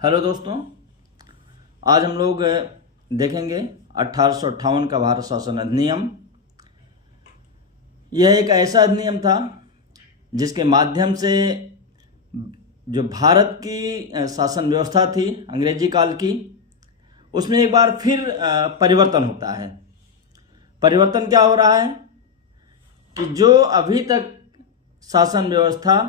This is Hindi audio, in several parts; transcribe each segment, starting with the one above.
हेलो दोस्तों, आज हम लोग देखेंगे 1858 का भारत शासन अधिनियम। यह एक ऐसा अधिनियम था जिसके माध्यम से जो भारत की शासन व्यवस्था थी अंग्रेजी काल की, उसमें एक बार फिर परिवर्तन होता है। परिवर्तन क्या हो रहा है कि जो अभी तक शासन व्यवस्था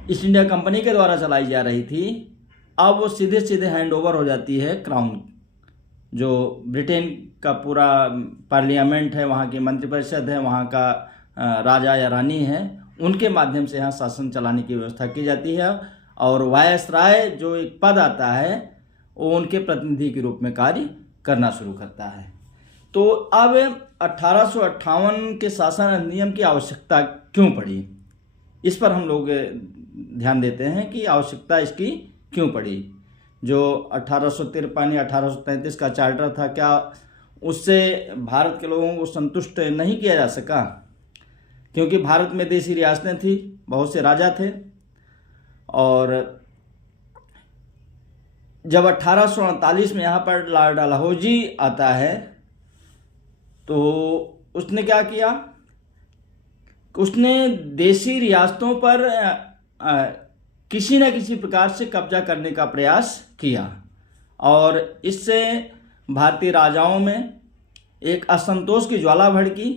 ईस्ट इंडिया कंपनी के द्वारा चलाई जा रही थी, अब वो सीधे सीधे हैंड ओवर हो जाती है क्राउन। जो ब्रिटेन का पूरा पार्लियामेंट है, वहाँ की मंत्रिपरिषद है, वहाँ का राजा या रानी है, उनके माध्यम से यहाँ शासन चलाने की व्यवस्था की जाती है। और वायसराय जो एक पद आता है वो उनके प्रतिनिधि के रूप में कार्य करना शुरू करता है। तो अब 1858 के शासन अधिनियम की आवश्यकता क्यों पड़ी, इस पर हम लोग ध्यान देते हैं कि आवश्यकता इसकी क्यों पड़ी। जो 1853 या 1833 का चार्टर था, क्या उससे भारत के लोगों को संतुष्ट नहीं किया जा सका? क्योंकि भारत में देशी रियासतें थी, बहुत से राजा थे, और जब 1848 में यहाँ पर लॉर्ड डलहौजी आता है तो उसने क्या किया, उसने देशी रियासतों पर किसी न किसी प्रकार से कब्जा करने का प्रयास किया, और इससे भारतीय राजाओं में एक असंतोष की ज्वाला भड़की,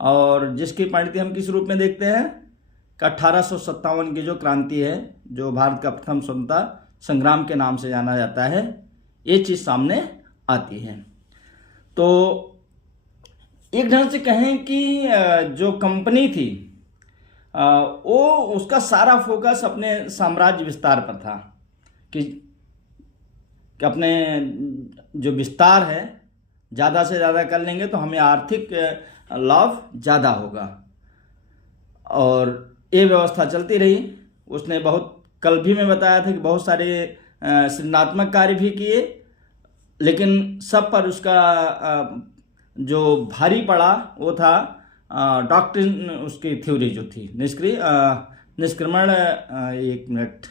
और जिसकी परिणति हम किस रूप में देखते हैं कि 1857 की जो क्रांति है, जो भारत का प्रथम स्वतंत्रता संग्राम के नाम से जाना जाता है, ये चीज़ सामने आती है। तो एक ढंग से कहें कि जो कंपनी थी वो उसका सारा फोकस अपने साम्राज्य विस्तार पर था कि अपने जो विस्तार है ज़्यादा से ज़्यादा कर लेंगे तो हमें आर्थिक लाभ ज़्यादा होगा, और ये व्यवस्था चलती रही। उसने बहुत, कल भी मैं बताया था कि बहुत सारे सृजनात्मक कार्य भी किए, लेकिन सब पर उसका जो भारी पड़ा वो था डॉक्ट्रिन, उसकी थ्योरी जो थी निष्क्रमण। एक मिनट,